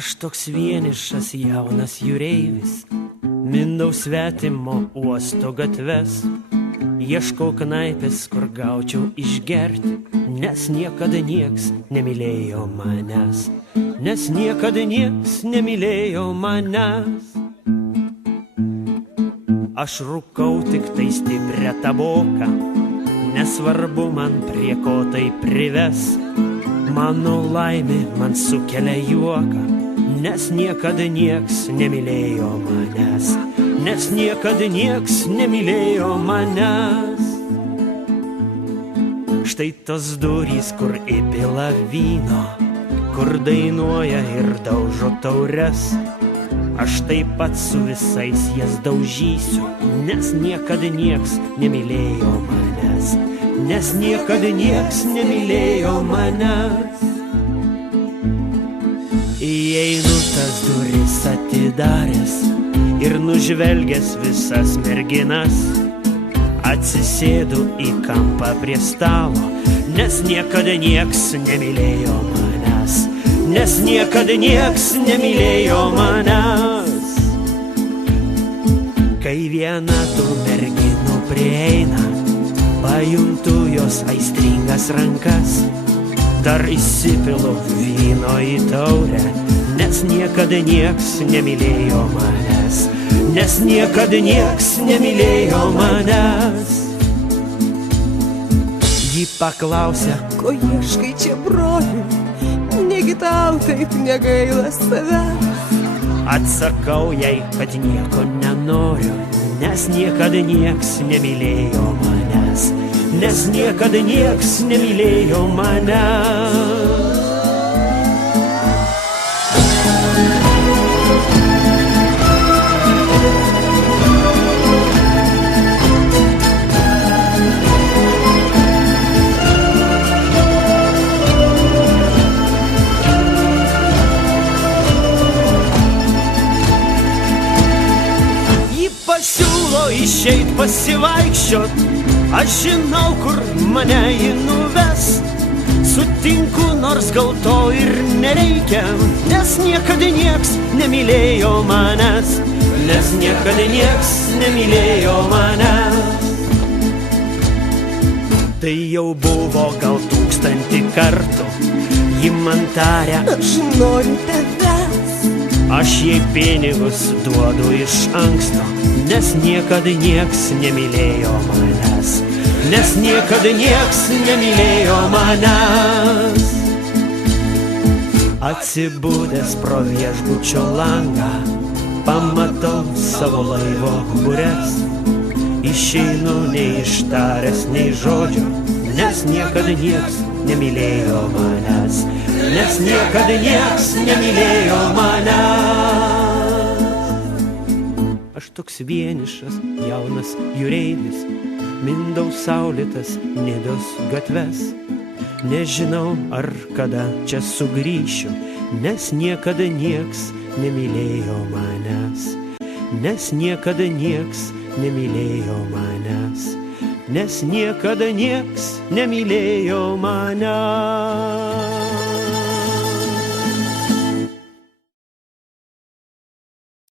Aš toks vienišas jaunas jūreivis, mindau svetimo uosto gatves, ieškau knaipės, kur gaučiau išgerti, nes niekada nieks nemylėjo manęs, nes niekada nieks nemylėjo manęs. Aš rūkau tik tai stiprią taboką, nesvarbu man prie ko tai prives, mano laimė man sukelia juoką, nes niekada nieks nemylėjo manęs, nes niekada nieks nemylėjo manęs. Štai tos durys, kur įpila vyno, kur dainuoja ir daužo taures, aš taip pat su visais jas daužysiu, nes niekada nieks nemylėjo manęs, nes niekada nieks nemylėjo manęs. Įeinu tas duris atidaręs ir nužvelgęs visas merginas, atsisėdu į kampą prie stalo, nes niekada nieks nemylėjo manęs, nes niekada nieks nemylėjo manęs. Kai viena tų merginų prieina, pajuntu jos aistringas rankas, dar įsipilu vyno į taurę, nes niekada nieks nemylėjo manęs, nes niekada nieks nemylėjo manęs. Ji paklausė, ko ieškai čia, broli, negi tau taip negaila savęs. Atsakau jai, kad nieko nenoriu, nes niekada nieks nemylėjo manęs, nes niekada nieks nemylėjo manęs. Ji pasiūlo išeit pasivaikščiot, aš žinau, kur mane ji nuves, sutinku, nors gal to ir nereikia, nes niekada nieks nemylėjo manęs, nes niekada nieks nemylėjo manęs. Tai jau buvo gal 1000 kartų, ji man tarė, aš noriu tavęs. Aš jai pinigus duodu iš anksto, nes niekada nieks nemylėjo manęs, nes niekada nieks nemylėjo manęs. Atsibūdęs pro viešbučio langą, pamatau savo laivo bures, išeinu neištaręs nei žodžio, nes niekada nieks nemylėjo manęs, nes niekada nieks nemylėjo manęs. Aš toks vienišas jaunas jūreivis, mindau saulėtas Nidos gatves, nežinau, ar kada čia sugrįšiu, nes niekada nieks nemylėjo manęs, nes niekada nieks nemylėjo manęs, nes niekada nieks nemylėjo manęs.